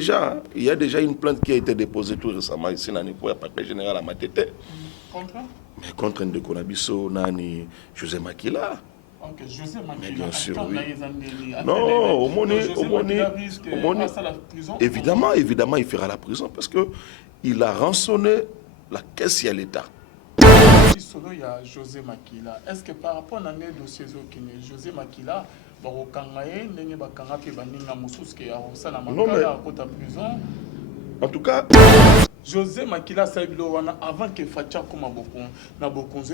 déjà une plainte qui a été déposée tout récemment ici dans le parquet général à Matete. Contre? Mais contre Ndeko Nabiso, Nani, José Makila. Ok, José Makila. Mais bien sûr, oui. Non, au Moni, évidemment, il fera la prison parce que il a rançonné la caisse à l'État. Il y a José Makila. Est-ce que par rapport à nos dossiers, José Makila, non, en tout cas, José Makila avant que Fatia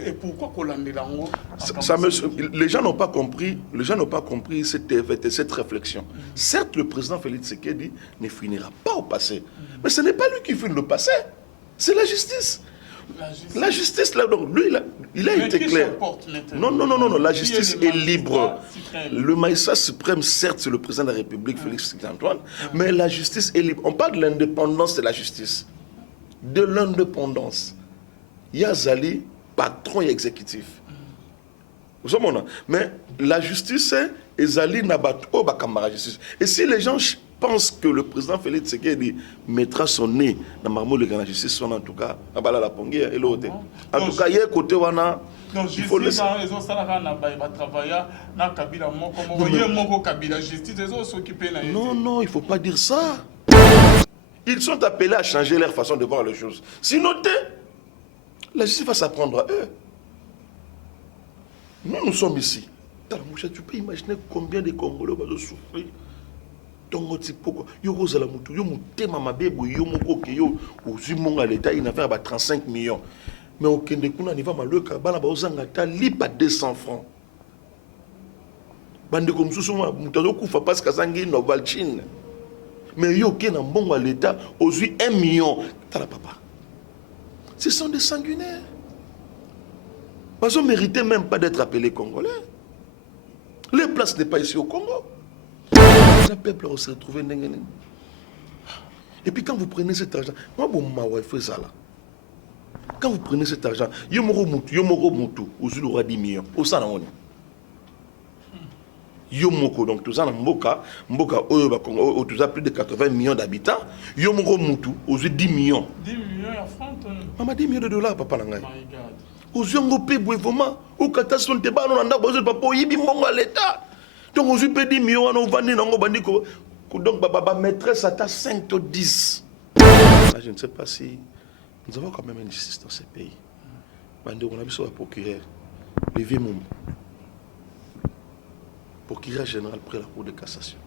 et pourquoi les gens n'ont pas compris, cette réflexion. Certes, le président Félix Tshisekedi ne finira pas au passé, mais ce n'est pas lui qui finit le passé, c'est la justice. La justice, là, donc, lui, il a été clair. Non, la justice est libre. Le magistrat suprême, certes, c'est le président de la République, Félix Antoine, mais la justice est libre. On parle de l'indépendance de la justice. De l'indépendance. Il y a Zali, patron et exécutif. Vous savez, mais la justice, c'est Zali Nabato, Bakamara justice. Et si les gens pense que le président Félix Tshisekedi mettra son nez dans marmoule de la justice, en tout cas, à la Pongue et l'autre. En tout cas, il y a côté wana. Il faut laisser. Non, il ne faut pas dire ça. Ils sont appelés à changer leur façon de voir les choses. Sinon, la justice va s'apprendre à eux. Nous sommes ici. Tu peux imaginer combien de Congolais vont souffrir. Tongo tipoko yo kozala mutu yo mutema mabebo yo moko ke yo ozimonga l'État il n'avait pas 35 millions mais au kende kuna niva maloka bana ba ozanga ta lipa 200 francs bande comme susuma mutazo kufa parce que zangi novalchine mais yo ke na mbongo à l'État ozui 1 million tala papa ce sont des sanguinaires ils ne méritaient même pas d'être appelés Congolais. Leur place n'est pas ici au Congo. Le peuple va se retrouver. Et puis quand vous prenez cet argent, moi, quand vous prenez cet argent, yomoro mutu, vous aurez 10 millions. Au sein de Yomoko, donc tout ça, Mboka, tout ça, plus de 80 millions d'habitants. Yomoko mutu, vous aurez 10 millions. 10 millions à francs, maman, 10 millions de dollars, papa. My God. Aux yeux, vraiment, au catastrophe, on a besoin de papa, il à l'État. Donc, on peut 10 millions, on va dire, donc, Baba maîtresse à 5 ou 10. Je ne sais pas si nous avons quand même une justice dans ces pays. On a vu sur le procureur, le vieux Moum, procureur général près la Cour de cassation.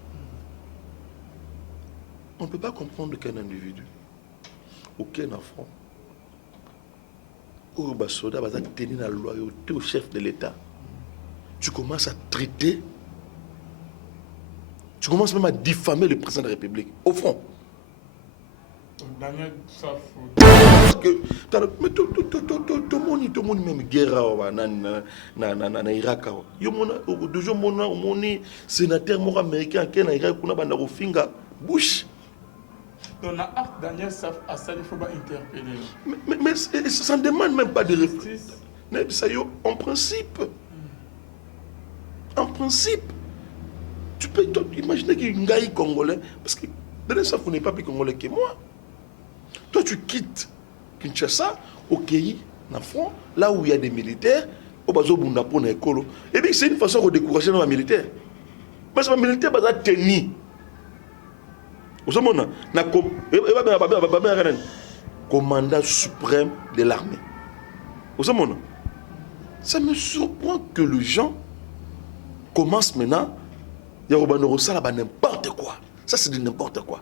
On ne peut pas comprendre qu'un individu, aucun enfant, ou un soldat va tenir la loyauté au chef de l'État. Tu commences à traiter. Tu commences même à diffamer le président de la République. Au fond. Daniel Safou. Mais tout le monde même guerre na Irak. Toujours mon sénateur américain qui est en Irak kuna banda kofinga Bush. Donc la acte Daniel Safou à ça il faut pas interpeller. Mais ça ne demande même pas de réflexion. En principe. En principe. Tu peux imaginer qu'il y a un Congolais, parce que Daniel Safou n'est pas plus Congolais que moi. Toi, tu quittes Kinshasa, au pays, dans le front, là où il y a des militaires, au bazo bunda pour l'école. Et bien, c'est une façon de décourager les militaires. Mais les militaires sont tenus. Vous savez, le commandant suprême de l'armée. Vous savez, ça me surprend que les gens commencent maintenant. Il y a n'importe quoi. Ça, c'est de n'importe quoi.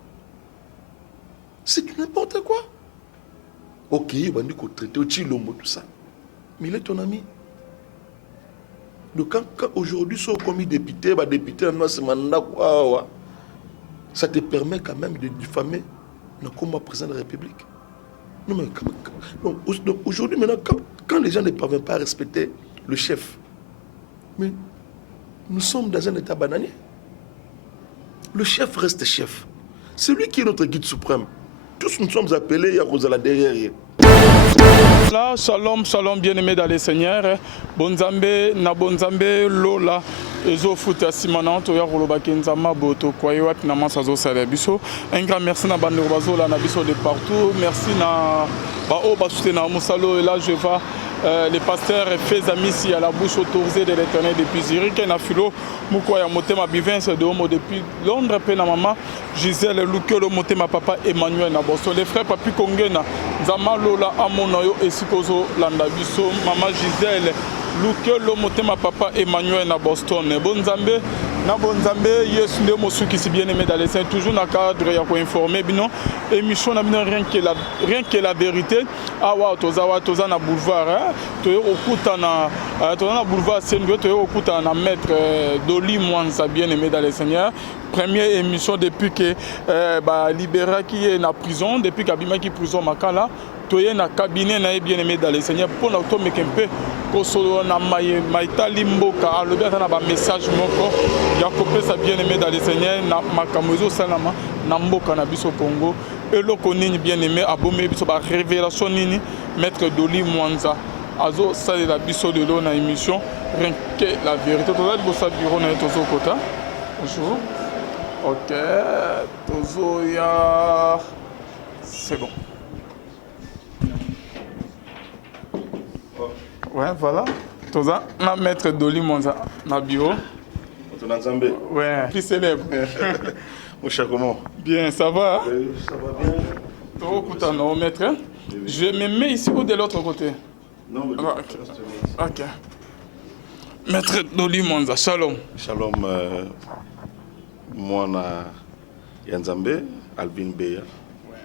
C'est de n'importe quoi. Ok, il va nous traiter au Chilombo, tout ça. Mais il est ton ami. Donc, quand aujourd'hui, si on commis député, ça te permet quand même de diffamer comme président de la République. Non, mais donc, aujourd'hui, maintenant, quand les gens ne parviennent pas à respecter le chef, mais nous sommes dans un état bananier. Le chef reste chef. C'est lui qui est notre guide suprême. Tous nous sommes appelés à cause de la derrière. Là, shalom, shalom, bien-aimés dans les Seigneurs. Bonzambe, na bonzambe, lola. ezofuta nsima na toya kolobaki nzambe boto kwaye wapi na masa azosala biso. Un grand merci na bandeko bazolanda biso de partout. Merci na baoyo basutena mosalo. Et là je vais les pasteurs faits amis à la bouche autorisée de l'éternel depuis Zurich na filo mukwaya motema bivence de homo depuis Londres pe na maman Gisèle Lukelo motema papa Emmanuel na Boston les frères papi Kongena nzama lola amona yo esikozo landa biso maman Gisèle Lukelo motema papa Emmanuel na Boston bonzambe na bonzambe yesu nde mosukisi bien aimé dans les saints toujours na cadre ya ko informer bino émission na bino rien que la vérité awa toza na boulevard toyo okuta na boulevard Sengo toyo okuta na maître Doli Mwanza bien aimé dans les seigneurs première émission depuis que ba libéra qui est na prison depuis kabima qui prison makala toye na cabinet na bien aimé dans les seigneurs pour na to mekempe ko solo na maita limboka alobi na ba message moko ya kopesa bien aimé dans les seigneurs na makamozo salama na mboka na biso Congo eloko nini bien aimé abomé biso ba révélation nini maître Doli Mwanza azo salela biso de l'eau na émission rien que la vérité toza libosa bureau na tozo kota bonjour ok tozo ya c'est bon. Ouais, voilà. Toza, na maître Doli Mwanza, na bureau. Ouais, plus célèbre. Mon cher, comment? Bien, ça va? Oui, ça va bien. Toro Koutano, maître. Je me mets ici ou de l'autre côté? Non, mais ok. Maître Doli Mwanza, shalom. Shalom, moi, Yanzambe, Alvin Beya,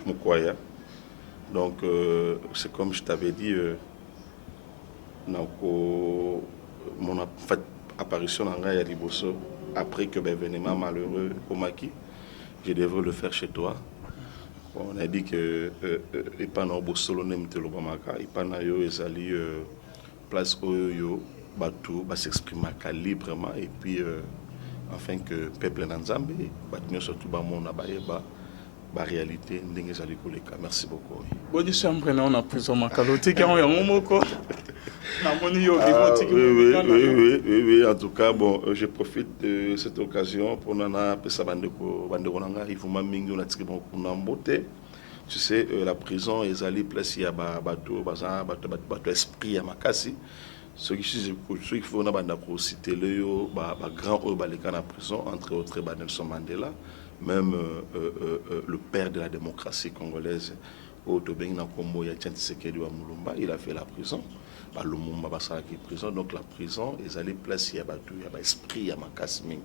Mukwaya. Donc, c'est comme je t'avais dit, mon apparition en Gaïa Liboso, après que l'événement malheureux au Maki, je devrais le faire chez toi. On a dit que les panneaux Bosolo n'aiment pas les panneaux ezali place Oyo Batou va s'exprimer librement et puis afin que le peuple Nanzambe Batnyo surtout Bamon Abayeba la réalité ndengezali koleka. Merci beaucoup. Bonne chambre na on a prison makaloti quand ya momoko. Oui, en tout cas, bon, je profite de cette occasion pour nana pesabandeko banderonanga ifuma mingi na tsiki bon kunambote. Tu sais, la prison est allée placer à bateau esprit à Makasi. Ce qui faut na bandako citer le grand obaleka na prison entre autres Nelson Mandela, même le père de la démocratie congolaise Otobeng na Kombo ya Tshisekedi wa Mulumba, il a fait la prison. Donc la prison, ils allaient placer à l'esprit, à Makasming.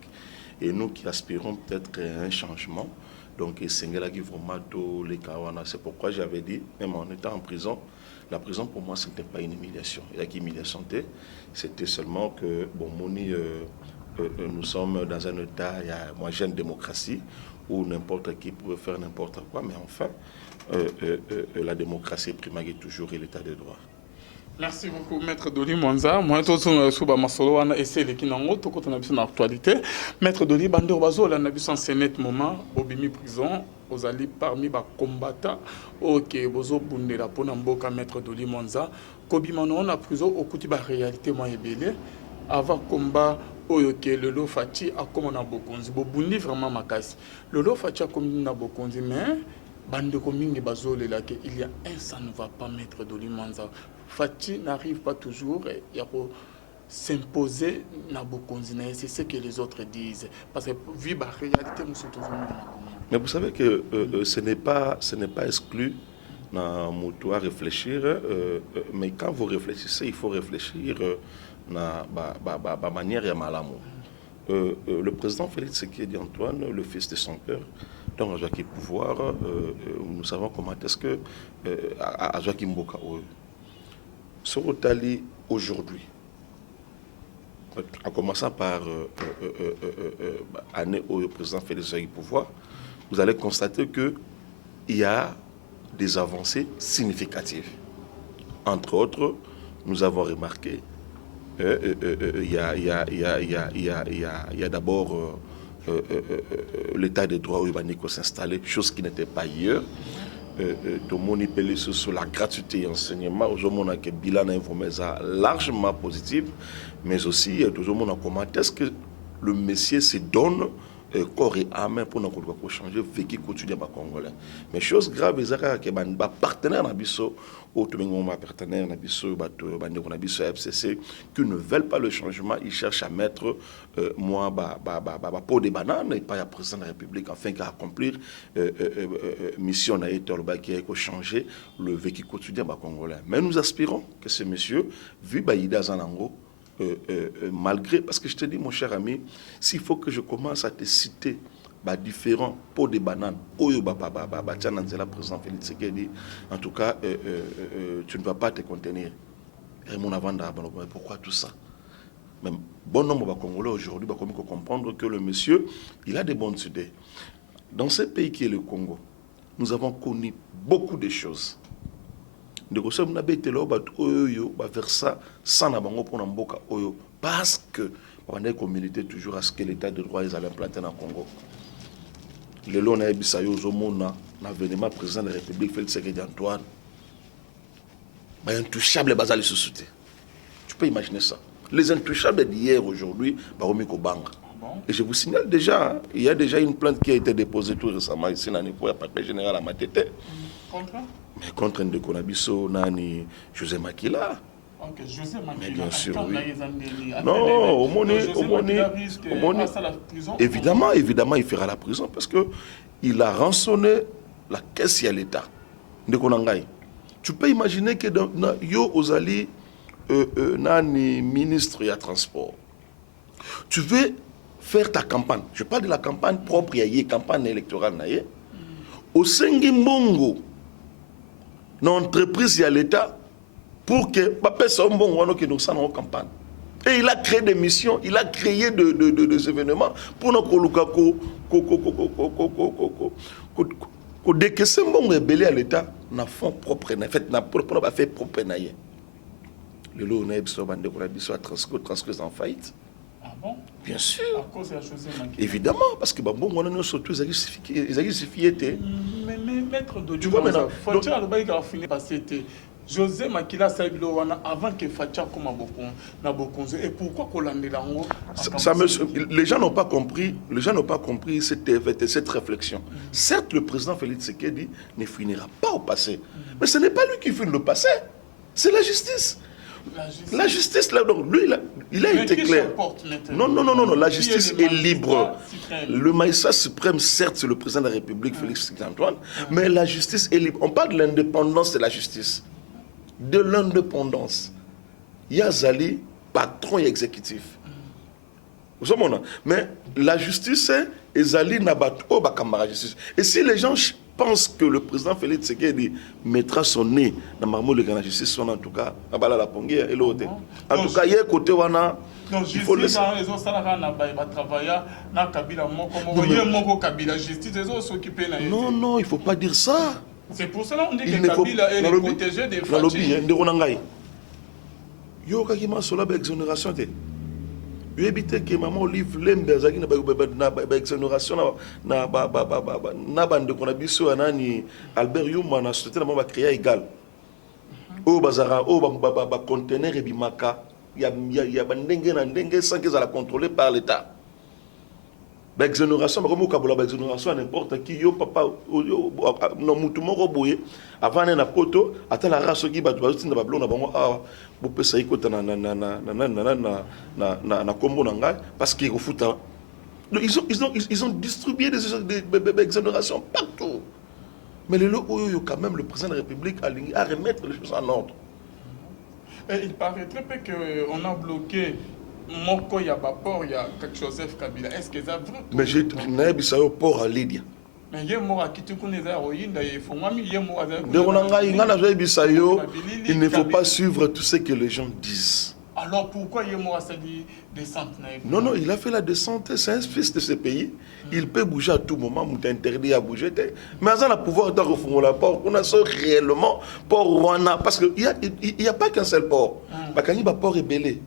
Et nous qui aspirons peut-être à un changement, donc c'est pourquoi j'avais dit, même en étant en prison, la prison pour moi ce n'était pas une humiliation. Il y a qui humiliation, c'était seulement que bon, nous sommes dans un état, il y a une jeune démocratie où n'importe qui pouvait faire n'importe quoi, mais enfin, la démocratie primaire toujours et l'état de droit. Merci beaucoup, Maître Doli Mwanza. Moi, je suis Masolo, on a essayé de faire l'actualité. Maître Doli, Bandeur Bazo, on a vu un net moment, Bobimi prison, aux alliés parmi les combattants, ok, Bozo Bundela, Ponamboka, Maître Doli Mwanza, Kobimano, on a prison, au côté de la réalité, moi, et avant combat, ok, le lot Fati a comme on a Bokonzi, Bobundi vraiment ma casse. Le lot Fati a comme on a Bokonzi, mais Bandeko Mingi Bazo, il y a un, ça ne va pas, Maître Doli Mwanza. Fati n'arrive pas toujours à s'imposer dans Bokonzi. C'est ce que les autres disent. Parce que vu la réalité, nous sommes toujours. Mais vous savez que ce n'est pas exclu dans moto à réfléchir. Mais quand vous réfléchissez, il faut réfléchir de manière à malamu. Le président Félix Tshisekedi Antoine, le fils de son père, donc à Joachim pouvoir, nous savons comment est-ce que à Joachim Mboka Sorotali aujourd'hui, en commençant par année où le président fait des pouvoir, vous allez constater qu'il y a des avancées significatives. Entre autres, nous avons remarqué il y a d'abord l'état de droit urbain s'installer, chose qui n'était pas hier. Tout le monde peut sur la gratuité et enseignement. Aujourd'hui, bilan informé largement positif, mais aussi tout le monde a commenté est-ce que le monsieur se donne corps et âme pour nous changer le vécu quotidien des Congolais. Mais chose grave, c'est que les partenaires FCC qui ne veulent pas le changement, ils cherchent à mettre moi peau de banane et pas à président de la République afin d'accomplir mission qui est changer le vécu quotidien des Congolais. Mais nous aspirons que ce monsieur, vu Baïda Zanango, malgré, parce que je te dis, mon cher ami, s'il faut que je commence à te citer différents pots de bananes, président Félix Tshisekedi, en tout cas, tu ne vas pas te contenir. Et mon avant pourquoi tout ça? Même bon nombre de Congolais aujourd'hui comme comprendre que le monsieur, il a des bonnes idées. Dans ce pays qui est le Congo, nous avons connu beaucoup de choses. Parce que on a milité toujours à ce que l'état de droit est implanté dans le Congo. Le long a l'avènement président de la République Félix Tshisekedi Antoine, intouchable basal société. Tu peux imaginer ça. Les intouchables d'hier aujourd'hui, et je vous signale déjà, il y a déjà une plainte qui a été déposée tout récemment ici dans le parquet général à Matete. Mais contre Ndekonabiso, Nani, José Makila. Okay, José Makila. Mais bien sûr, oui. Non, au Moni, évidemment, il fera la prison parce qu'il a rançonné la caisse à l'État. Tu peux imaginer que dans Yo Ozali, Nani, ministre et à transport, tu veux faire ta campagne. Je parle de la campagne propre, il y a campagne électorale. Au Sengimbongo, dans l'entreprise, il y a l'État pour que Papa Sombongo que nous sommes en campagne. Et il a créé des missions, il a créé des événements pour nous dès que Sombongo est belé à l'État, n'a fonds propre, n'a fait propre. Le lot on a transcrit en faillite. Ah bon? Bien sûr. À cause de la chose évidemment, parce que bon, on a surtout ils ont justifié. Mais maître de tu vois maintenant. Fatia le bail a fini par c'était José Makila Saïblo wana avant que Fatia comme na bokonzo. Et pourquoi Kolandela ngo? Les gens n'ont pas compris. Les gens n'ont pas compris cette réflexion. Certes, le président Félix Tshisekedi ne finira pas au passé, mais ce n'est pas lui qui finit le passé. C'est la justice. La justice, là, donc, lui, il a été clair. Non, la justice est libre. Le magistrat suprême, certes, c'est le président de la République, Félix Tshisekedi Antoine, mais la justice est libre. On parle de l'indépendance de la justice. De l'indépendance. Il y a Zali, patron et exécutif. Mais la justice, c'est Zali Nabato, Bakambara justice. Et si les gens pense que le président Félix Tshisekedi mettra son nez dans marmoule de la justice, en tout cas, à la Pongue et l'autre. En tout cas, il y a un côté où il faut le savoir. Non, il ne faut pas dire ça. C'est pour cela qu'on dit que Kabila est le protégé des Fatigue. Yo, quand il m'a sur l'exonération, il évite que maman Olive Lembe azaki na exonération na bande qu'on a biso anani Albert Yuma na société na créer égal au bazara au ba conteneur et bimaka ya bandenge na ndenge sans qu'ils la contrôlé par l'état. L'exonération comme kabola exonération n'importe qui yo papa no mutu moko boye avant na poto ata la race qui ba tinda ba blona bango ah bo pesa ikota na kombo na ngai parce qu'ils refoutent. Ils ont distribué des exonérations partout. Mais le quand même le président de la République a remettre les choses en ordre. Et il paraîtrait qu'on a bloqué Moko Yabapor, il y a Joseph Kabila. Est-ce que ça vrai? Mais j'ai dit au port à Lydia. Mais il y a mort qui te connaît il ne faut pas suivre tout ce que les gens disent. Alors pourquoi il y a mort à cette descente? Non, il a fait la descente, c'est un fils de ce pays. Il peut bouger à tout moment, il est interdit à bouger. Mais il a pouvoir de refonger la porte. On a ça réellement port Rwanda. Parce qu'il n'y a pas qu'un seul port. Il y a port est belé.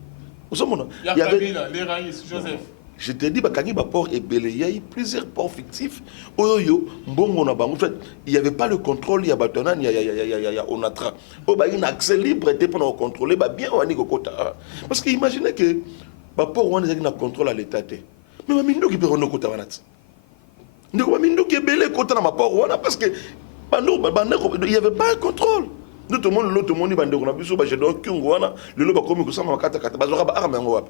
Il y a Kabila, les Raïs, Joseph. Je te dis, il port est belé. Il y a eu plusieurs ports fictifs. En fait, il n'y avait pas le contrôle. Il y a Batonan, il y a Onatra. Il y a un accès libre pour contrôler. Bien, parce qu'imaginez que le port Rwanda a un contrôle à l'État. Mais Mamindo qui peut rendre côté Wanat. Mamindo qui est belé côté dans ma part parce que il n'y avait pas un contrôle. Tout le monde, l'autre monde, j'ai donc Kungwana, le loba comme que ça m'a kata kata, bazora ba arme ngwa.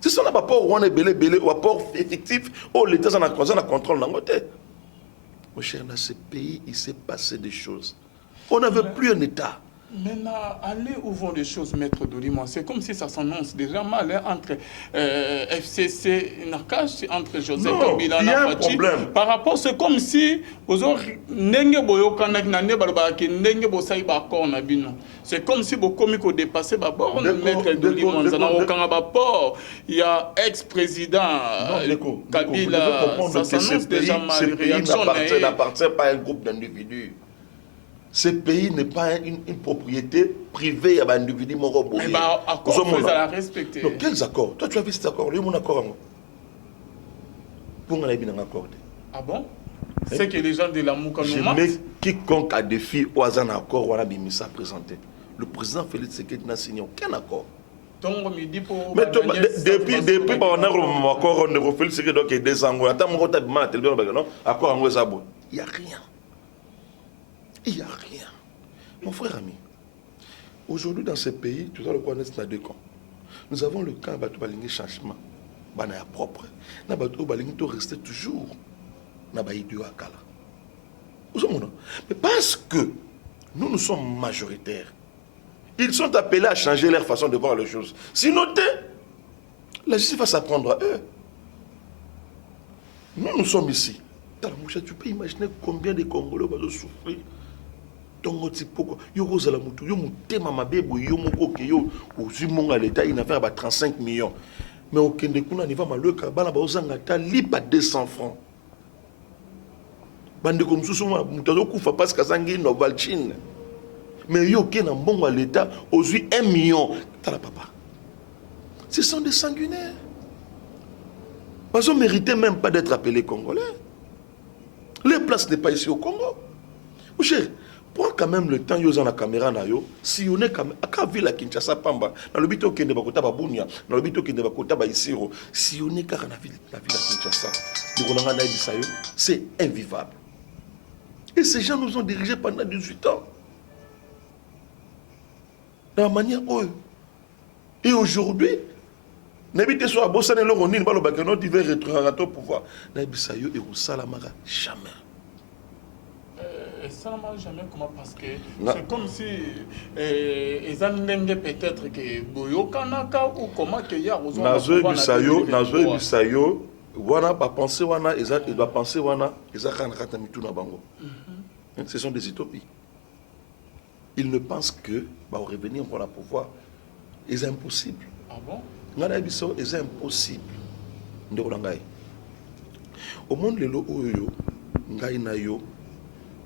C'est ça n'a pas port on est belé ou rapport effectif, oh l'état en a contrôle dans côté. Mon cher, dans ce pays, il s'est passé des choses. On n'avait plus un état. Maintenant, aller où vont les choses, maître Dolima, c'est comme si ça s'annonce déjà mal hein, entre FCC, Nakash, entre Joseph Kabila et Fati. Par rapport, c'est comme si c'est comme si vos comiques ont dépassé maître Dolima. Il y a ex-président Kabila, ça s'annonce déjà mal. Ce pays n'appartient pas à un groupe d'individus. Ce pays n'est pas une propriété privée à un individu. Mais à quoi vous allez respecter? Donc, quels accords? Toi, tu as vu cet accord? Il y a mon accord. Pour nga bien accord. Ah bon? C'est que les gens de la Mouka nous mentent. Je mets quiconque a défi ou a un accord, on a bien mis ça présenté. Le président Félix Tshisekedi n'a signé aucun accord. Mais depuis on a un accord, on a Félix Tshisekedi donc il descend. Attends, mon côté mal, accord en Wesabo. Il n'y a rien. Il n'y a rien. Mon frère ami, aujourd'hui dans ce pays, tu dois le connaître dans deux camps. Nous avons le camp de changement. Bana propre. Na bato balingi to rester toujours. Na ba idio akala. Mais parce que nous sommes majoritaires, ils sont appelés à changer leur façon de voir les choses. Sinon, la justice va s'apprendre à eux. Nous sommes ici. Tu peux imaginer combien de Congolais vont souffrir. Tongo tipoko yo kozala mutu yo mutema mabebo yo moko ke yo ozimonga l'état il n'avait pas 35 millions mais au kende kuna ni va maloka bana ba ozanga ta lipa 200 francs bande comme sous mutazo kufa parce que zangi no valchine mais yo ke na mbongo l'état ozui 1 million tala papa ce sont des sanguinaires ils ne méritaient même pas d'être appelés congolais. Les places n'est pas ici au Congo. Mon cher, prends quand même le temps, dans la caméra, si on est quand même, à ville à Kinshasa, Pamba, dans le bito qui est de Bakota Babunia, dans le bito qui est de Bakota Baïsiro, si on est car dans la ville à Kinshasa, c'est invivable. Et ces gens nous ont dirigés pendant 18 ans. Dans la manière où. Et aujourd'hui, n'habitez soit à Bossane, on dit que tu veux retrouver au pouvoir. N'habitez et au Salamara, jamais. Ça ne marche jamais comment parce que c'est comme si ils ont peut-être que Boyokanaka ou comment que y a aux Nazo Bisayo, wana pas penser wana, il doit penser wana, ils ont mituna bango. Ce sont des utopies. Ils ne pensent que bah revenir pour le pouvoir, c'est impossible. Ah bon? C'est impossible. Au monde le oyo ngai na yo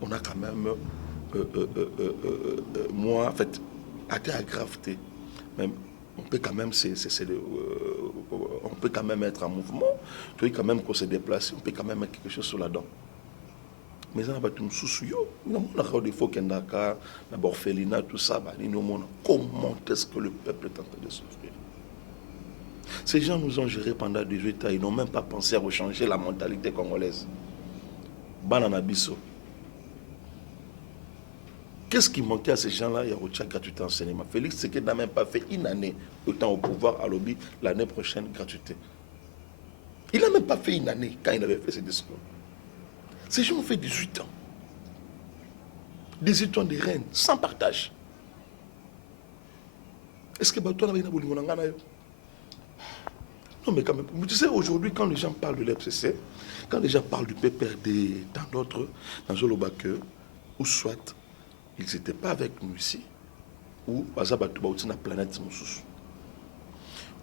on a quand même, moi, en fait, à la gravité, même, on peut quand même, on peut quand même être en mouvement, tu vois, quand même qu'on se déplace, on peut quand même mettre quelque chose sur la dent. Mais ça n'a pas tout le souci. On a des fois qu'il y a un orphelinat, tout ça, comment est-ce que le peuple est en train de souffrir? Ces gens nous ont gérés pendant 18 ans, ils n'ont même pas pensé à changer la mentalité congolaise. Bananabiso. Qu'est-ce qui manquait à ces gens-là? Il y a eu gratuité enseignement. Félix Tshisekedi n'a même pas fait une année autant au pouvoir à lobby l'année prochaine gratuité. Il n'a même pas fait une année quand il avait fait ses discours. Ces gens ont fait 18 ans. 18 ans de reine, sans partage. Est-ce que toi, non, mais quand même, tu sais, aujourd'hui, quand les gens parlent de l'FCC, quand les gens parlent du PPRD, dans d'autres, dans Zolobake, ou soit, ils n'étaient pas avec nous ici, ou par exemple, dans la planète.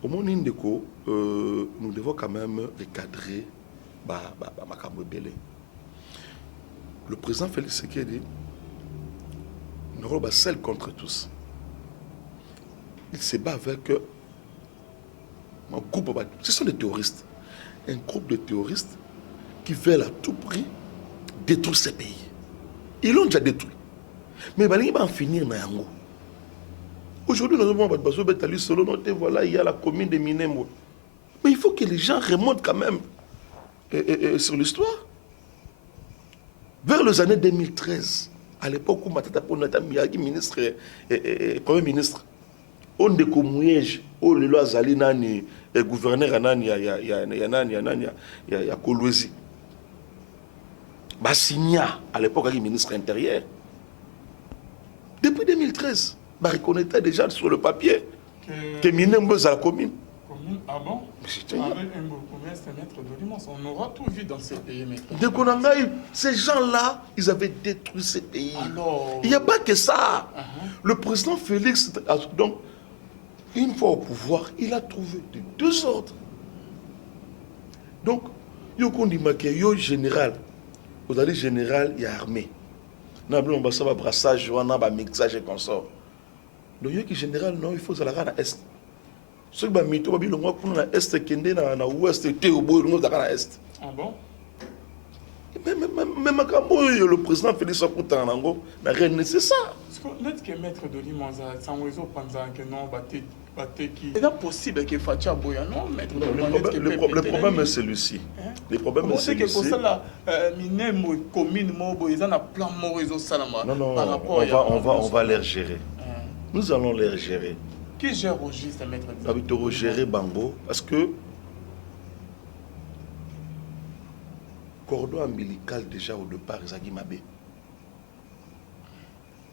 Au monde Indeko, nous devons quand même recadrer Makambo Belé. Le président Félix Tshisekedi nous robe seul contre tous. Il se bat avec un groupe, ce sont des terroristes. Un groupe de terroristes qui veulent à tout prix détruire ces pays. Ils l'ont déjà détruit. Mais ils vont en finir dans Yango. Aujourd'hui, nous avons voilà, il y a la commune de Minembo. Mais il faut que les gens remontent quand même sur l'histoire. Vers les années 2013, à l'époque où Matata Ponata Miyagi, ministre et Premier ministre, on décommouillage, on le loi Zali Nani, et gouverneur Anani, il y a Kolwezi. Bassigna, à l'époque, avec le ministre intérieur. Depuis 2013, bah reconnaître déjà sur le papier que Minembo à la commune. Ah bon? On aura tout vu dans ces pays. De Konangaï, ces gens-là, ils avaient détruit ces pays. Alors... Il n'y a pas que ça. Le président Félix, donc, une fois au pouvoir, il a trouvé de deux ordres. Donc, il y a un général. Vous allez général, il y a armée. On a un brassage, on a un mixage et consort. Donc, il y a un général, non, il faut aller à l'Est. Ceux qui ont mis tout le monde à l'Est, qui sont à l'Ouest, et au bout, ils sont à l'Est. Ah bon? Même quand le président Félix Sakouta en Ango, c'est ça. Parce que le maître de l'Imanza, sans réseau, pensant que non, c'est possible que Fatia Boya, non, maître de l'Imanza. Le problème est celui-ci. Le problème est celui-ci. C'est que ça, là, Minem, commune, ils ont un plan réseau Salama. Non, on va les gérer. Nous allons les gérer. Qui gère au juste, maître de l'Imanza? Nous allons gérer Bango, parce que cordon ombilical déjà au départ, Zagui Mabé.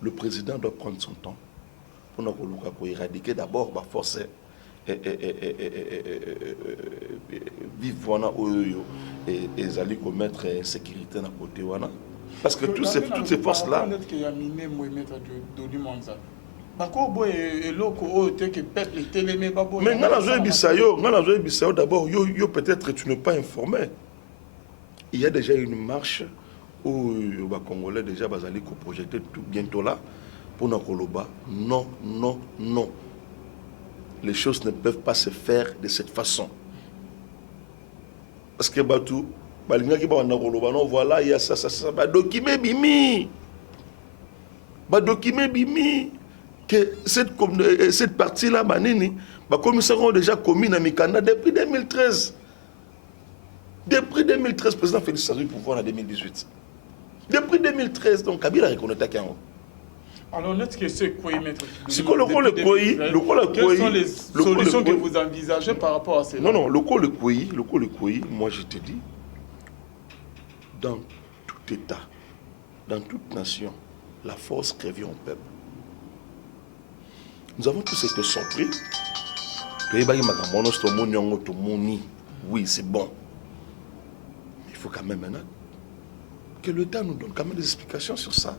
Le président doit prendre son temps pour éradiquer d'abord la force vivre et aller commettre insécurité dans le côté. Parce que toutes ces forces-là. Mais d'abord, peut-être tu n'es pas informé. Il y a déjà une marche où les Congolais déjà allaient projeter tout bientôt là pour Nakoloba. Non, non, non. Les choses ne peuvent pas se faire de cette façon. Parce que Batou, voilà, il y a ça, document bimi. Document bimi. Que cette partie-là, comme ils ont déjà commis dans Mikanda depuis 2013. Depuis 2013, le président Félix Sassou pouvoir en 2018. Depuis 2013, donc Kabila reconnaît Takiango. Alors, est-ce que c'est quoi mettre? C'est quoi le Kouyi? Quelles sont les solutions que vous envisagez par rapport à cela? Non, le Kouyi, moi je te dis, dans tout État, dans toute nation, la force revient au peuple. Nous avons tous été surpris. Oui, c'est bon. Il faut quand même maintenant que l'État nous donne quand même des explications sur ça.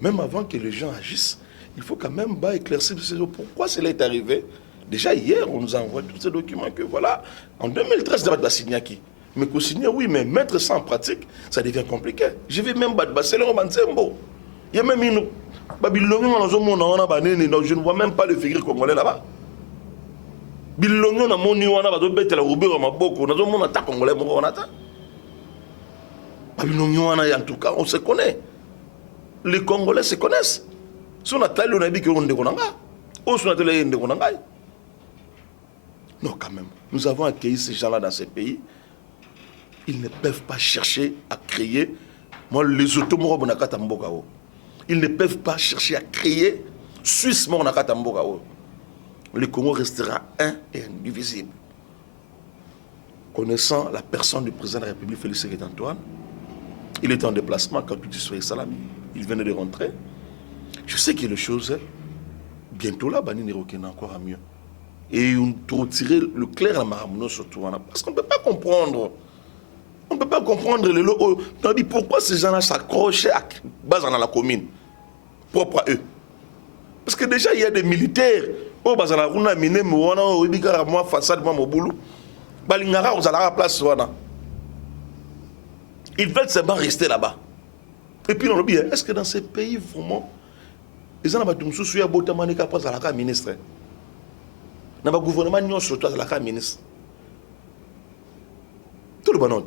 Même avant que les gens agissent, il faut quand même éclaircir pourquoi cela est arrivé. Déjà hier, on nous a envoyé tous ces documents que voilà, en 2013, il y a signé qui. Mais qu'on signe, oui, mais mettre ça en pratique, ça devient compliqué. Je vais même c'est le Romanzembo. Il y a même une. Je ne vois même pas le figure congolais là-bas. Bilongo na moni wana bazo betela ubiro maboko nazo mona ta congolais mo wana ta Bilongo wana en tout cas on se connaît, les Congolais se connaissent. Si on a taillé on a dit que on déconanga on a taillé on déconanga. Non, quand même nous avons accueilli ces gens-là dans ces pays. Ils ne peuvent pas chercher à créer moi les automobili bonakata mboka o. Ils ne peuvent pas chercher à créer Suisse bonakata mboka o. Le Congo restera un et indivisible. Connaissant la personne du président de la République, Félix Antoine, il était en déplacement quand tout Soye Salami. Il venait de rentrer. Je sais que les choses, bientôt là, Bani Nérokena encore à mieux. Et on doit tirer le clair à Maramouno surtout. Parce qu'on ne peut pas comprendre. On ne peut pas comprendre les lots. Pourquoi ces gens-là s'accrochaient à base dans la commune, propre à eux. Parce que déjà, il y a des militaires. Oh, bazala kuna mine mwana obikara moi façade moi mobulu balingara aux la place wana. Ils veulent seulement rester là-bas. Et puis on dit est-ce que dans ces pays vraiment ils ont battu mususu ya botamani ka pas la ministre na ba gouvernement nyo surtout la ministre tout le bonheur.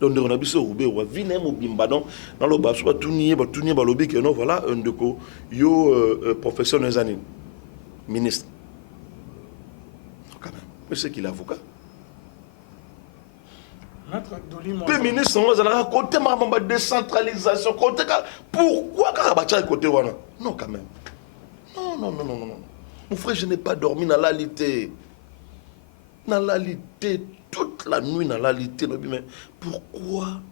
Donc on a vu ce roubé ou vine mobimba donc dans le bas soit tourner ba lobby que non voilà un de ko yo professeur Nezani ministre. Quand même. Mais c'est qu'il est avocat. Peu ministre, on a côté ma décentralisation, côté pourquoi Karabacha côté wana? Non quand même. Non. Mon frère, je n'ai pas dormi dans la lité. Dans la lité, toute la nuit dans la lité. Mais pourquoi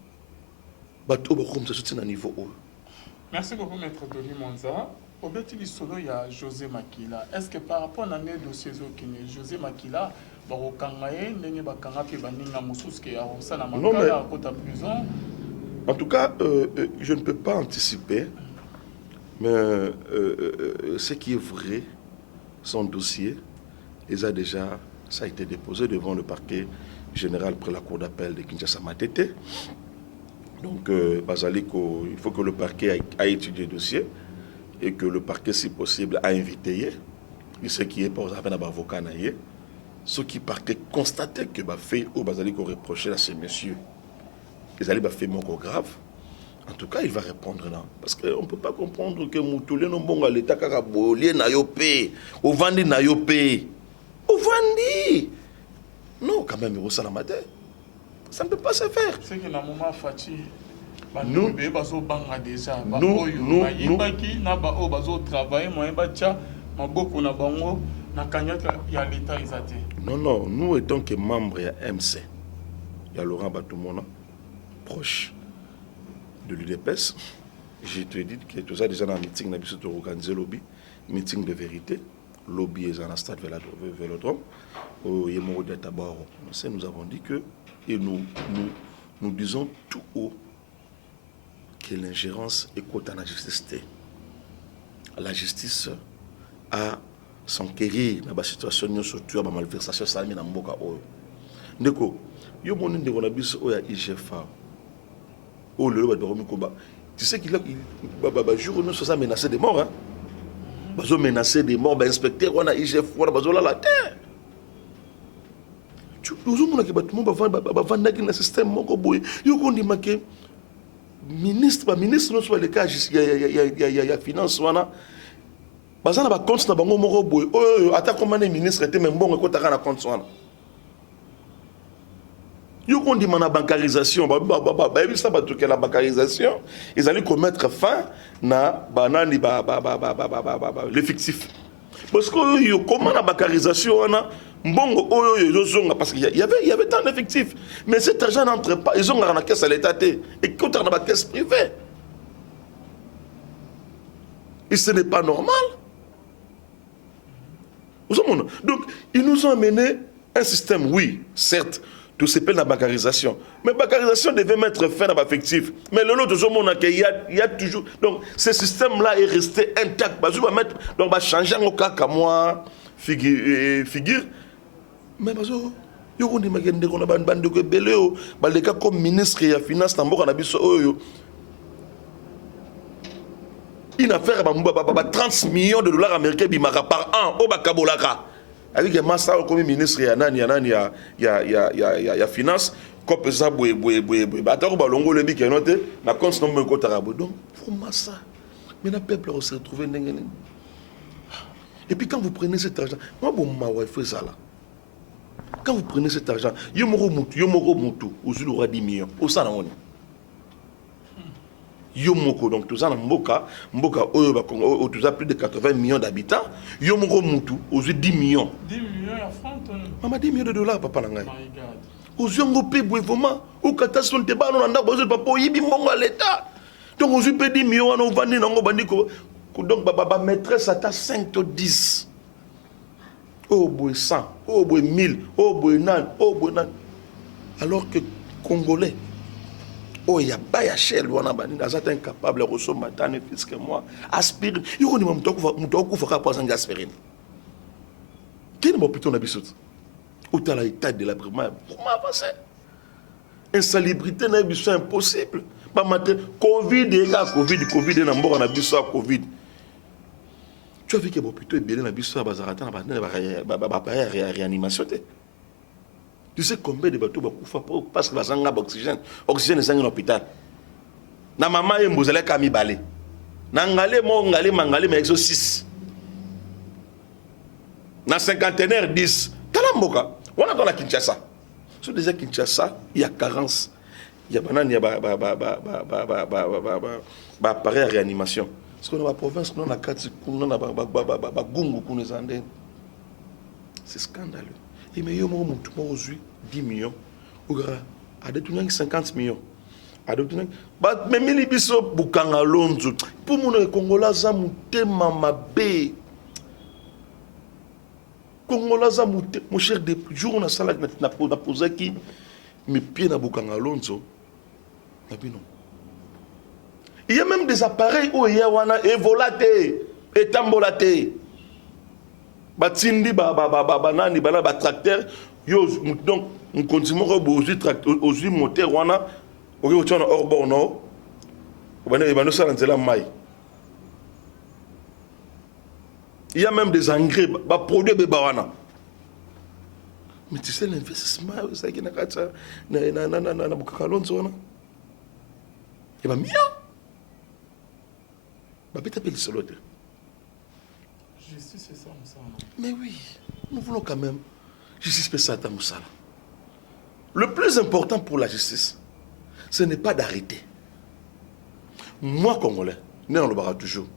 bateau comme ça soutient à niveau haut? Merci beaucoup, Maître Doli Monza. Au Betili Solo, il y a José Makila. Est-ce que par rapport à l'année dossier José Makila, non, en tout cas, je ne peux pas anticiper, mais ce qui est vrai, son dossier, ça a été déposé devant le parquet général près la cour d'appel de Kinshasa Matete. Donc, Basaliko, il faut que le parquet a étudié le dossier et que le parquet, si possible, a invité ce qui est pour un avocat. Ce qui parquet constatait que fait au Basaliko reprochait à ces messieurs. Ils allaient faire mon grave. En tout cas, il va répondre là. Parce qu'on ne peut pas comprendre que Moutoulé non bon à l'état carabolier na yopé, au vandi na yopé. Au vandi. Non, quand même, il la matin. Ça ne peut pas se faire. C'est que dans le moment Fati, nous, non, nous étant que membres de MC, il y a Laurent Batoumona, proche de l'UDPS. Je te dis que tout ça déjà dans le meeting, nous avons organisé lobby, meeting de vérité, lobby est dans le stade Vélodrome, au Yémoro de Tabaro. Nous avons dit que, et nous disons tout haut, que l'ingérence est contre la justice. La justice a s'enquérir dans la situation surtout dans la malversation salami dans mboka oyo. Ndeko, yo moni ndeko na biso oya IGFA. Oh le ba baromi koba. Tu sais qu'il a jour nous ça menacé de mort hein. Bazo menacé de mort ba inspecteur on a IGF on a bazo la terre. Tu nous mona ke batumo ba vanda ki na système moko boy. Yo ko ndima ke ministre no soit le cas ya finance wana. Bazana ba compte na bango moko boy. Oh ata commandé ministre était même bon ko taka na compte wana. Yo ko ndima na bancarisation ça ba toke la bancarisation, ils allaient commettre fin na banani l'effectif. Parce que yo comment la bancarisation wana mbongo oyo zonga parce qu'il y avait tant d'effectifs. Mais cet argent n'entre pas, ils ont dans la caisse à l'État et quand on a la caisse privée. Et ce n'est pas normal. Donc, ils nous ont amené un système, oui, certes, tout s'appelle la bancarisation. Mais la bancarisation devait mettre fin à l'effectif. Mais le lot de il y a toujours. Donc, ce système-là est resté intact. Donc, on va changer en cas qu'à moi, figure. Mais parce que yo ko ndima kende ko na bande ko beleo baleka comme ministre ya finance na mboka na biso oyo une affaire ba 30 millions de dollars américains bimaka par an au bakabolaka avec un massa comme ministre ya nani ya finance ko pesa boy ba ta ko balongo le biki note na compte nombre ko tarabo donc pour massa mais le peuple va se retrouver ndengene. Et puis quand vous prenez cet argent moi bon ma wife ça là. Quand vous prenez cet argent, yomoro mutu, vous aurez 10 millions. Au ça on Yomoko, donc tout ça dans Mboka, tout ça plus de 80 millions d'habitants. Yomoro mutu, vous aurez 10 millions. 10 millions à francs. Maman 10 millions de dollars, papa nangai. Vous avez un peu vraiment, au catastrophe de ballon, on a besoin de papa, yibi mongo à l'État. Donc vous avez 10 millions, on va venir, on va dire que donc baba maîtresse à 5 ou 10. Oh boy 100, oh boy 1000, oh boy nan, oh boy nan. Alors que Congolais, oh ya baya shell wana bani azata incapable reso matane puisque moi aspirine. Yo ni mutoko fera pas en aspirine. Qui ne m'a plutôt na bisous. Au tala état de la primaire pour m'avancer. Insalubrité na biso impossible. Ba matin Covid et na mboka na biso Covid. Tu as vu que plutôt est bien dans la bise réanimation. Tu sais combien de bateaux parce que les gens oxygène est dans l'hôpital. Na maman est mbozele kami balé. Na ngale mo ngale mangale mais exo 6. Na cinquantenaire 10. Talamboka. On a dans la Kinshasa. So déjà Kinshasa, il y a carence. Il y a banane, il y a appareil à réanimation. Parce qu'on a la province, on a 4, on a gungu, c'est scandaleux. Et mais il y a 10 millions. À des 50 millions. Mais mili biso bukanga lonzo. Pour mon Congolais, ça mouté mamabe. Congolais, ça mouté. Mon cher, des jours on a ça là, na posé qui mes pieds na bukanga lonzo. Il y a même des appareils où il y a wana évolaté, étambolaté. Batindi banani bana ba tracteur yo donc on continue aux moteur wana OK on tient hors bord non bana ça dans la maille. Il y a même des engrais ba produits beba wana. Mais tu sais l'investissement ça qui na kacha na bukakalonzo wana. Il va mieux. Justice, c'est ça, Moussala. Mais oui, nous voulons quand même justice Pessata Moussala. Le plus important pour la justice, ce n'est pas d'arrêter. Moi, Congolais, né dans le Bara toujours,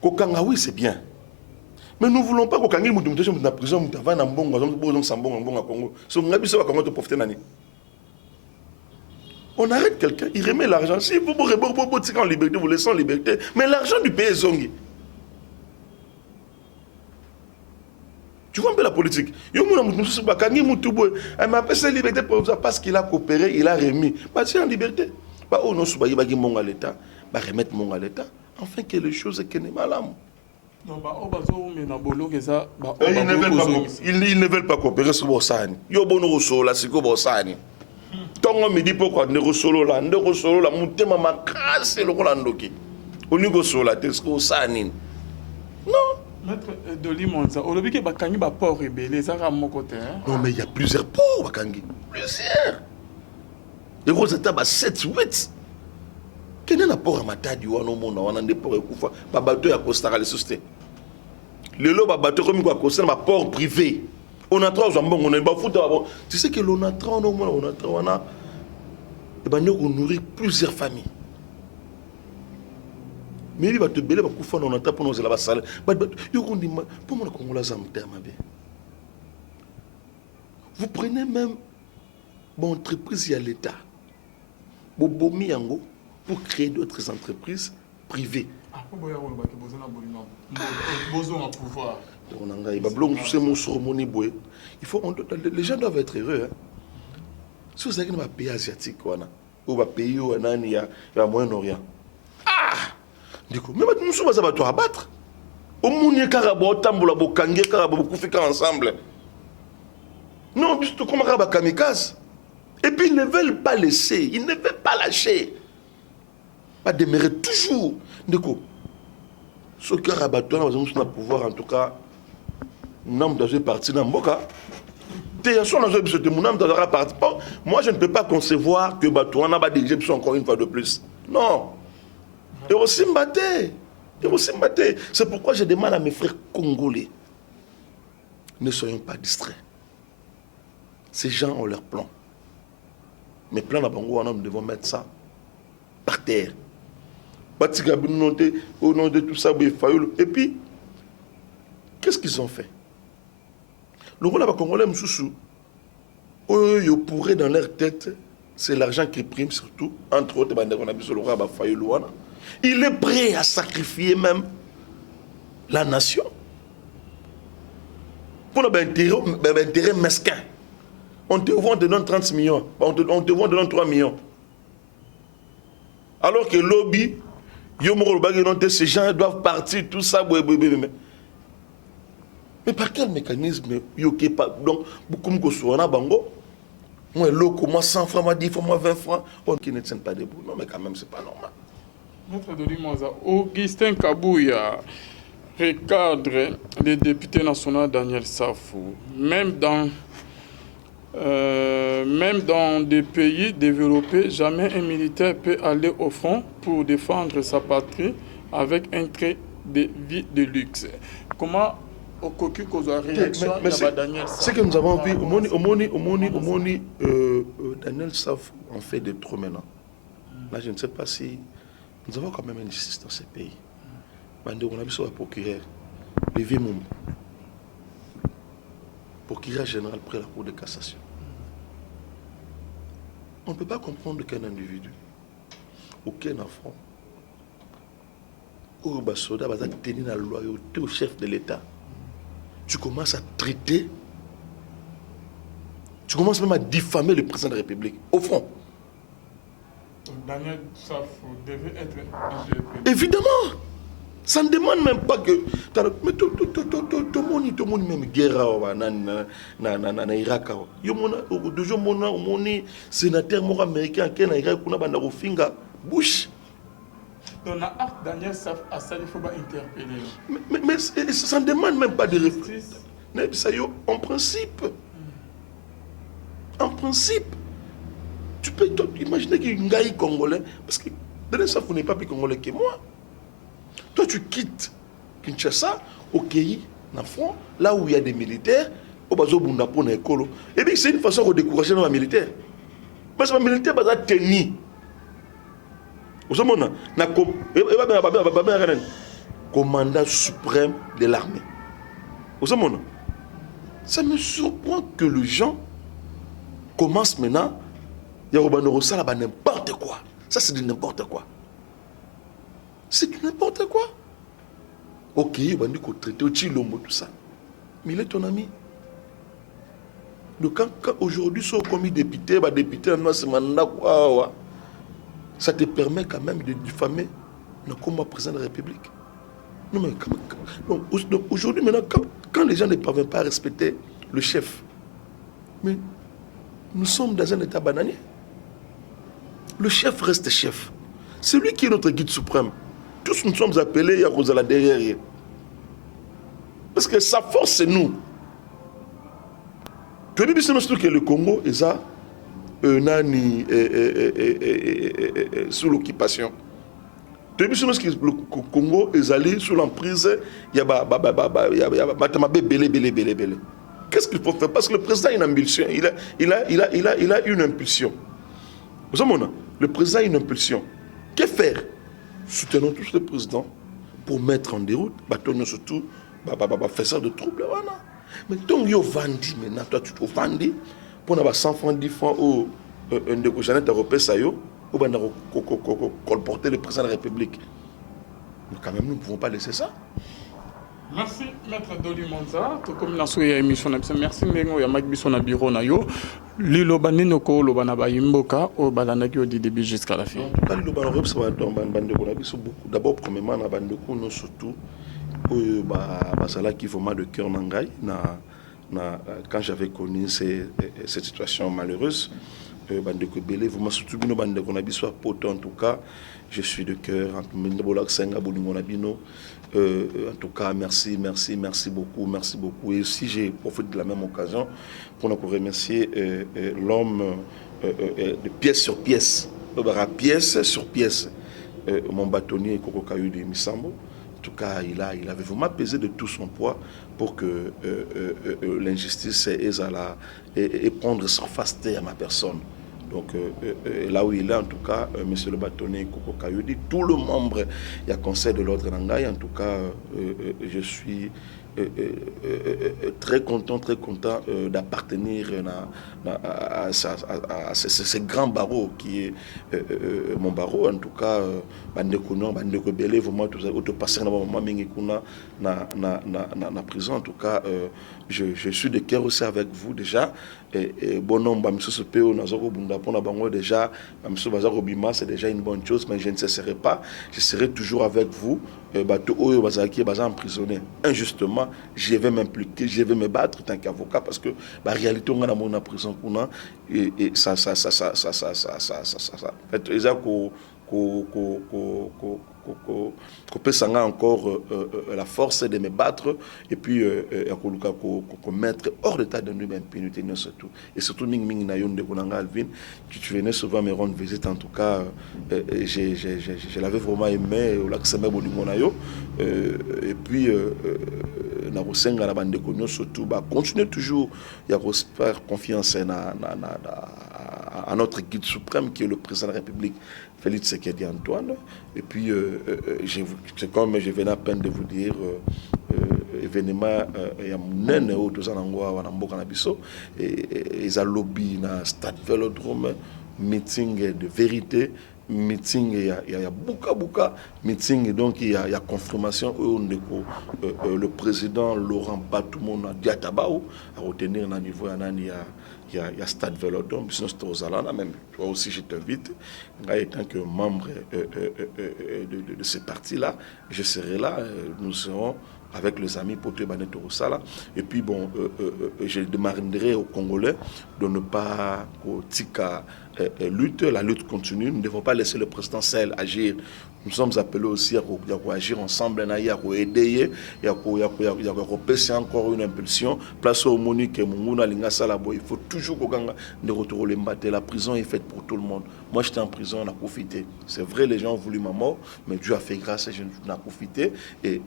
Kokanga, oui, c'est bien. Mais nous ne voulons pas Kokanga, nous sommes dans la prison, nous sommes dans la Congo. On arrête quelqu'un, il remet l'argent. Si vous tirez en liberté, vous laissez en liberté. Mais l'argent du pays est zongi. Tu vois un peu la politique. Il m'a appelé sa liberté parce qu'il a coopéré, il a remis. C'est en liberté. Il va remettre mon à l'État. Enfin, que les choses sont mal. Ils ne veulent pas coopérer sur Bossani. Ils ne Tongo me dit pourquoi ne resolo la mutema makase lokola ndoki. Onigo sola tesko sanin. Non. Maître de Limonza, au lobby que bakangi ba port rebelle, ça ra mon côté hein. Non mais il y a plusieurs ports bakangi. Plusieurs. Les gros états ba 7 8. Quel est le port à Matadi ou non mona wana ndé port ekufa ba bateau ya Costa Rica les sociétés. Le lo ba bateau comme quoi Costa ba port privé. On a trois jambons, on a pas foutu. Tu sais que l'on a trois, on a nourrir plusieurs familles. Mais il va te bêler, on a pour nous la salle. Pour moi, vous prenez même mon entreprise, il y a l'État. Pour créer d'autres entreprises privées. Il faut, les gens doivent être heureux. Hein. Si vous avez un pays asiatique ou un pays où il y a Moyen-Orient, du coup, mais nous sommes à abattre. Au monde, carabo, tambola, bokangue, carabo, beaucoup fait ensemble. Non, juste comme un kamikaze. Et puis ils ne veulent pas laisser, ils ne veulent pas lâcher. Pas demeurer toujours. Du coup, ce qui a rabattu, nous avons pouvoir en tout cas. Moi, je ne peux pas concevoir que Batouana va diriger encore une fois de plus. Non. Et aussi m'batté. C'est pourquoi je demande à mes frères congolais, ne soyons pas distraits. Ces gens ont leur plan. Mes plans à Bango, nous devons mettre ça par terre. Au nom de tout ça, et puis, qu'est-ce qu'ils ont fait? Le rôle des Congolais, ils pourraient dans leur tête, c'est l'argent qui prime surtout, entre autres, il est prêt à sacrifier même la nation pour un intérêt mesquin. On te vend de 30 millions, on te vend de 3 millions. Alors que le lobby, ces gens doivent partir, tout ça. Mais par quel mécanisme donc, beaucoup de bango, moi, loco, moi 100 francs, moi 10 francs, moi 20 francs, on qui ne tiennent pas debout. Non, mais quand même, c'est pas normal. Maître de Limonza, Augustin Kabouya recadre le député national Daniel Safou. Même dans des pays développés, jamais un militaire peut aller au front pour défendre sa patrie avec un trait de vie de luxe. Comment Mais c'est que nous avons vu, Daniel Saf en fait de trop maintenant. Là, je ne sais pas si nous avons quand même une justice dans ce pays. On a vu sur le procureur, le vieux Moum, procureur général près la Cour de cassation. On ne peut pas comprendre qu'un individu, aucun enfant, ou un soldat va tenir la loyauté au chef de l'État. Tu commences à traiter, tu commences même à diffamer le président de la République. Au fond. Daniel Saf devait être IGP. Évidemment. Ça ne demande même pas que... Mais tout le monde même guerre na Irak. Toujours mon sénateur américain qui est en Irak, qui a Bush. Donc, Daniel Saf a ça, il faut pas interpeller. Mais ça ne demande même pas de réfléchir. En principe, tu peux imaginer qu'il y a un Congolais, parce que Daniel Saf n'est pas plus Congolais que moi. Toi, tu quittes Kinshasa, au pays, dans le front, là où il y a des militaires, au bas de pour l'école. Et bien, c'est une façon de décourager nos militaires. Parce que les militaires sont tenus. Vous savez, commandant suprême de l'armée. Vous savez, ça me surprend que les gens commencent maintenant, il y a n'importe quoi. Ça, c'est de n'importe quoi. C'est n'importe quoi. Ok, il va dire qu'on traite au Chilombo, tout ça. Mais il est ton ami. Donc, quand aujourd'hui, ils sont commis député, ça te permet quand même de diffamer le combat président de la République. Non, mais donc aujourd'hui, maintenant, quand les gens ne parviennent pas à respecter le chef, mais nous sommes dans un état bananier. Le chef reste chef. C'est lui qui est notre guide suprême. Tous nous sommes appelés à Rosala derrière. Parce que sa force, c'est nous. Tu as vu que le Congo est sous l'occupation. Tu as vu que le Congo est allé sous l'emprise. Il y a belé. Qu'est-ce qu'il faut faire? Parce que le président a une impulsion. Il a une impulsion. Vous savez, le président a une impulsion. Que faire? Soutenons tous le président pour mettre en déroute, surtout, faire ça de troubles. Mais tant que tu vendu maintenant, toi tu te vendu pour avoir 100 francs, 10 francs ou un de Jeannette européen, ça y est, ou colporter le président de la République. Mais quand même, nous ne pouvons pas laisser ça. Merci, Maître Doli Monza. Comme la souhaité émission, merci, Mengo, ya Mike Bisson na bureau na yo. Lilo banino ko lo banaba yimboka au balanaki au début jusqu'à la fin. Quand le banoro ça va dans bande ko na biso beaucoup. D'abord premièrement na bande ko no surtout basala qui vraiment de cœur nangai quand j'avais connu cette situation malheureuse bande ko belé vraiment surtout bino bande ko na biso poto en tout cas je suis de cœur en tout cas merci beaucoup et aussi j'ai profité de la même occasion pour nous remercier l'homme de pièce sur pièce mon bâtonnier Koko Kayudi Misambo. En tout cas il avait vraiment pesé de tout son poids pour que l'injustice et prendre surface à ma personne. Donc là où il est, en tout cas, monsieur le bâtonnier Koko Kayudi, tout le membre, il y a conseil de l'ordre Nangaï, en tout cas, je suis très content d'appartenir à ce grand barreau qui est mon barreau. En tout cas, Bandeko Belé, vraiment, tout passer dans mon moment na prison. En tout cas, je suis de cœur aussi avec vous déjà. Et bon nombre déjà, c'est déjà une bonne chose, mais je ne cesserai pas. Je serai toujours avec vous. Emprisonné injustement, je vais m'impliquer, je vais me battre en tant qu'avocat parce que la réalité on a mon prison et ça sanga encore la force de me battre et puis mettre hors d'état de nous impunité surtout et surtout ming na yonde konanga Alvin tu venais souvent me rendre visite en tout cas je l'avais vraiment aimé au lac Semé bolingo na yo et puis na kosenga na bande konyo surtout ba continuer toujours ya faire confiance à notre guide suprême qui est le président de la République Félix Tshisekedi Antoine. Et puis, c'est comme je venais à peine de vous dire, événement, il y a un an, deux ans, ils ont lobby dans le stade Vélodrome, meeting de vérité, meeting, il y a beaucoup, meeting, donc il y a confirmation, le président Laurent Batoumoun a dit à Tabaou, à retenir à niveau, il y a Stade Vélodrome, sinon c'est aux Alana, même toi aussi je t'invite, étant que membre de ce parti-là, je serai là, nous serons avec les amis pour te baner Torosala. Et puis bon, je demanderai aux Congolais de ne pas lutte, la lutte continue, nous ne devons pas laisser le président Sahel agir. Nous sommes appelés aussi à agir ensemble, à aider, à encore une impulsion. Place au Monique et Munguna Lingasalabo, il faut toujours de retourner le La prison est faite pour tout le monde. Moi j'étais en prison, on a profité. C'est vrai, les gens ont voulu ma mort, mais Dieu a fait grâce et je n'ai pas profité. Et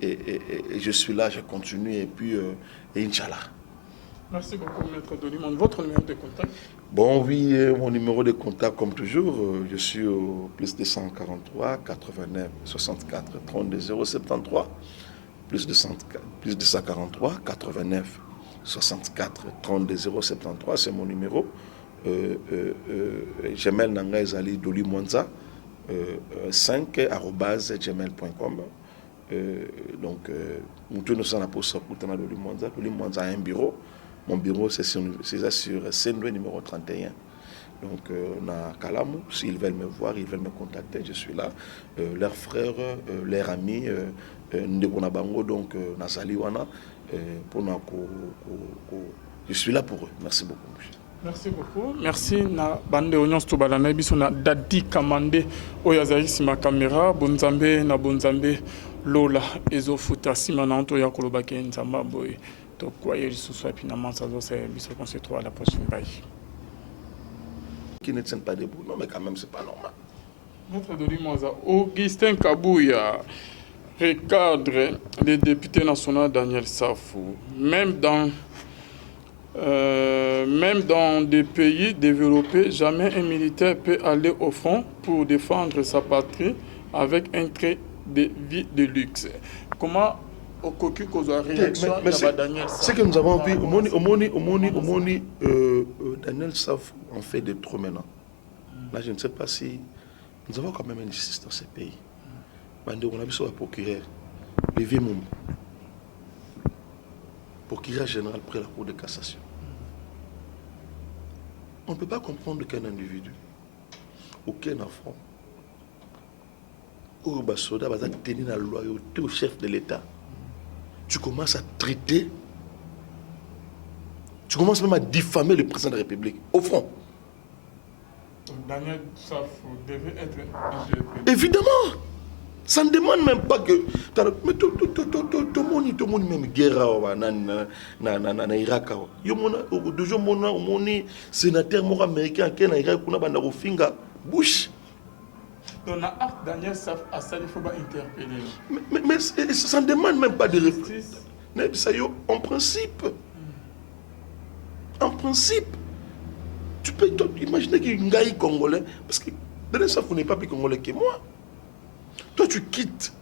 je suis là, je continue et puis, Inch'Allah. Merci beaucoup, Maître Dolimon. Votre numéro de contact? Bon, oui, mon numéro de contact, comme toujours, je suis au plus 243 89 64 32 073. Plus 243 89 64 32 073, c'est mon numéro. Gmail Nanga Ezali Dolimwanza 5@gmail.com. Donc, nous sommes à Poste pour Dolimwanza. Dolimwanza a un bureau. Mon bureau, c'est sur Sendwe numéro 31. Donc, on a Kalamu. S'ils veulent me voir, ils veulent me contacter, je suis là. Leurs frères, leurs amis, Ndekonabango, donc Nazaliwana, je suis là pour eux. Merci beaucoup. Merci beaucoup. Merci na bande onions to balana biso na Dadi Kamande oyazali sima caméra bonzambe na bonzambe lola ezofuta sima na onto ya kolobake nzamba boy. Donc, quoi, il se soit finalement ça c'est bis qu'on se trouve à la prochaine bye. Qui ne tiennent pas debout, non, mais quand même, c'est pas normal. Notre Dolimonza, Augustin Kabouya recadre le député national Daniel Safou. Même dans des pays développés, jamais un militaire peut aller au front pour défendre sa patrie avec un trait de vie de luxe. Comment c'est que nous avons vu, Daniel Safou en fait de trop maintenant. Là, je ne sais pas si nous avons quand même une justice dans ces pays. On a vu sur le procureur, le vieux Moum, procureur général près la Cour de cassation. On ne peut pas comprendre qu'un individu, aucun enfant, ou un soldat va tenir la loyauté au chef de l'État. Tu commences à traiter, tu commences même à diffamer le président de la République, au front. Daniel Safou devait être... Évidemment, ça ne demande même pas que... Mais tout le monde même guerre na Irak. Deux jours, mon sénateur américain qui est en Irak, qui a Bush. Donc, Daniel Safou a ça, il faut pas interpeller. Mais ça ne demande même pas de réflexion. En principe, tu peux imaginer qu'il y a un Congolais, parce que Daniel Safou n'est pas plus Congolais que moi. Toi, tu quittes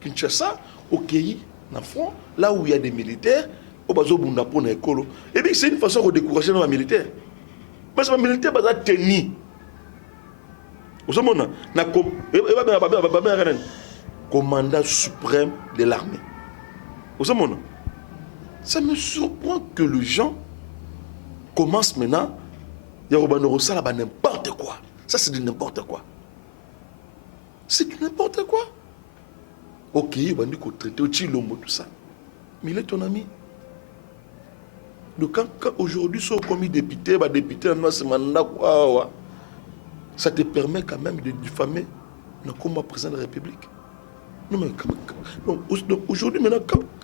Kinshasa, au Kéi, dans le front, là où il y a des militaires, au bazo Bundapo, na Ekolo. Et bien, c'est une façon de décourager nos militaires. Mais c'est un militaire qui va tenir. Vous savez, commandant suprême de l'armée. Vous savez, ça me surprend que les gens commencent maintenant à n'importe quoi. Ça, c'est de n'importe quoi. C'est de n'importe quoi. Ok, on va dire qu'on traite au Chilombo, tout ça. Mais il est ton ami. Donc, quand aujourd'hui, ils sont commis députés, ça te permet quand même de diffamer comme président de la République. Non, mais donc, aujourd'hui, maintenant,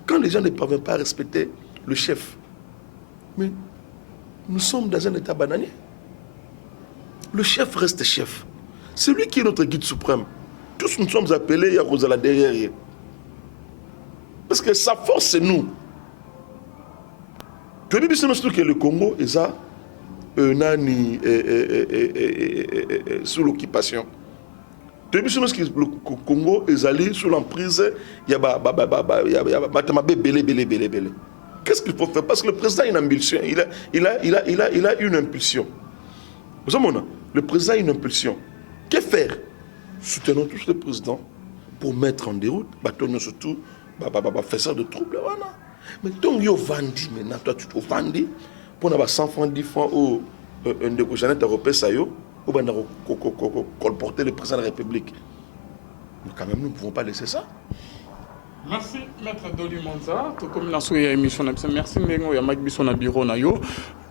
quand les gens ne parviennent pas à respecter le chef, mais nous sommes dans un état bananier. Le chef reste chef. C'est lui qui est notre guide suprême. Tous nous sommes appelés à Rosala derrière. Parce que sa force, c'est nous. Tu as vu que le Congo est sous l'occupation. Tu as vu que le Congo est allé sous l'emprise. Il y a belé. Qu'est-ce qu'il faut faire? Parce que le président a une impulsion. Il a une impulsion. Vous savez, le président a une impulsion. Que faire? Soutenons tous le président pour mettre en déroute, surtout, faire de troubles. Mais tant que tu vendis maintenant, toi tu te vendis pour avoir 100 francs, 10 francs au Jeannette Européen, ou bien colporter le président de la République. Mais quand même, nous ne pouvons pas laisser ça. Merci, Maître Doli Monza. Comme la souhaité émission, merci, Mengo, ya Magbiso na bureau na yo.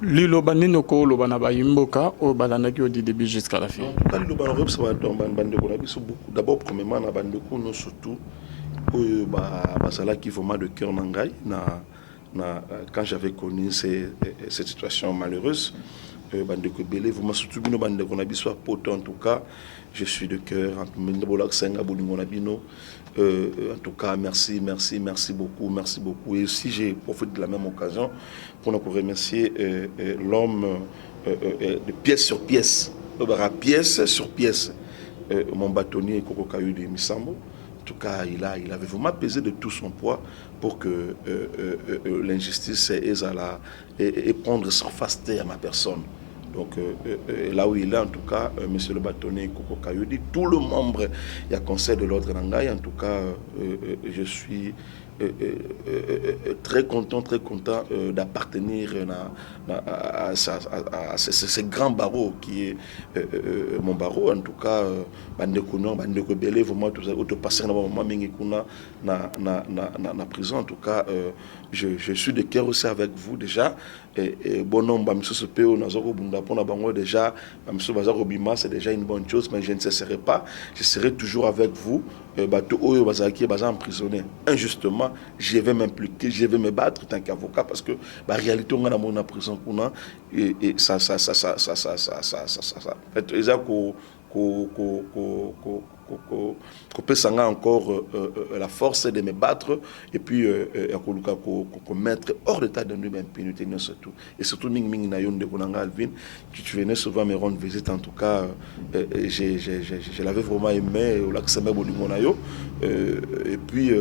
Lilo banino ko lo banaba imboka au balanaki au début jusqu'à la fin. Lilo banaba ça va dans bandeko na biso beaucoup. D'abord premièrement na bandeko nous surtout basala qui vraiment de cœur nangai quand j'avais connu cette situation malheureuse. Bandeko belé vraiment surtout bino bandeko na biso poto en tout cas. Je suis de cœur en tout cas, merci beaucoup. Et aussi, j'ai profité de la même occasion pour nous remercier l'homme de pièce sur pièce, pièce sur pièce, mon bâtonnier Koko Kayu de Misambo. En tout cas, il avait vraiment pesé de tout son poids pour que l'injustice et prendre surface à ma personne. Donc là où il est, en tout cas, monsieur le bâtonnier Koko Kayodi, tout le membre, il y a conseil de l'ordre Nangaï, en tout cas, je suis très content d'appartenir à ce grand barreau qui est mon barreau. En tout cas, Bandeko Belé, vraiment, tout passer dans la prison. En tout cas, je suis de cœur aussi avec vous déjà. Et bon nombre déjà, c'est déjà une bonne chose, mais je ne cesserai pas. Je serai toujours avec vous. Emprisonné injustement, je vais m'impliquer, je vais me battre en tant qu'avocat parce que la réalité on a mon prison et ça peut s'en encore la force de me battre et puis mettre hors d'état de l'impunité surtout et surtout tu venais souvent me rendre visite. En tout cas je l'avais vraiment aimé et puis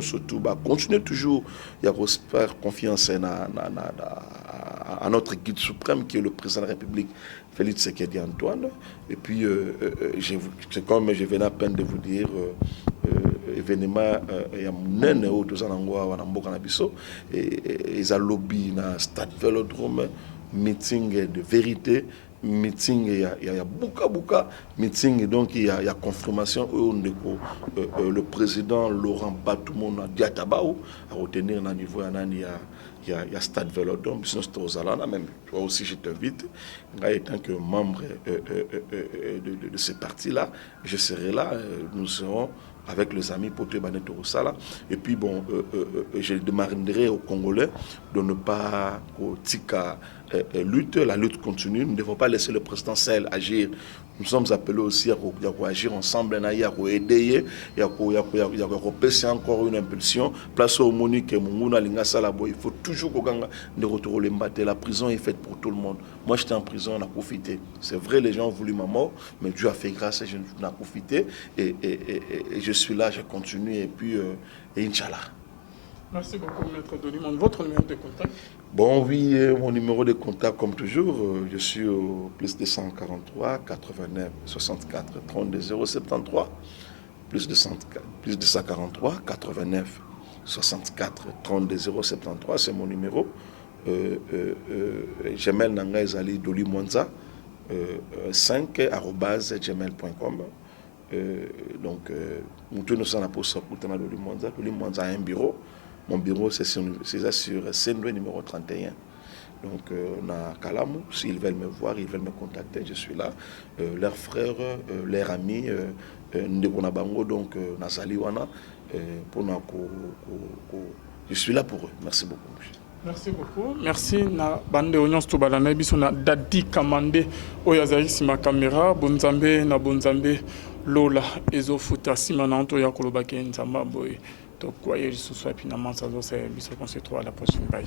surtout continuer toujours à faire confiance à notre guide suprême qui est le président de la République Félix Tshisekedi Antoine. Et puis, c'est comme je venais à peine de vous dire, événement, il y a un an, deux ans, ils ont lobby dans le stade Vélodrome, meeting de vérité, meeting, il y a beaucoup, meeting, donc il y a confirmation, le président Laurent Batoumon a dit à Tabaou, à retenir à niveau, il y a Stade Vélodrome, sinon c'est aux Alana, même toi aussi je t'invite, étant que membre de ce parti-là, je serai là, nous serons avec les amis pour te baneto Rosala. Et puis bon, je demanderai aux Congolais de ne pas lutte, la lutte continue, nous ne devons pas laisser le président Sahel agir. Nous sommes appelés aussi à agir ensemble, à aider, à encore une impulsion. Place au Monique, il faut toujours de retourner le la prison est faite pour tout le monde. Moi j'étais en prison, on a profité. C'est vrai, les gens ont voulu ma mort, mais Dieu a fait grâce et j'en ai profité. Et je suis là, je continue et puis, Inch'Allah. Merci beaucoup, Maître Dolimon. Votre numéro de contact? Bon, oui, mon numéro de contact, comme toujours, je suis au plus 243 89 64 32 073. Plus 243 89 64 32 073, c'est mon numéro. Gmail Nanga Ezali Doli Mwanza 5@gmail.com. Donc, nous sommes à Doli Mwanza a un bureau. Mon bureau, c'est sur Sendwe numéro 31. Donc, na Kalamu, s'ils veulent me voir, ils veulent me contacter, je suis là. Leurs frères, leurs amis, Ndebona Bango, donc Nazali Wana, je suis là pour eux. Merci beaucoup. Merci beaucoup. Merci na bande onions to balana biso na Dadi Kamande oyazari sima caméra bonzambe na bonzambe Lola ezofuta sima na onto ya koloba ke nzamba boy to quoi il se soit finalement ça se biso qu'on se trouve à la prochaine bye.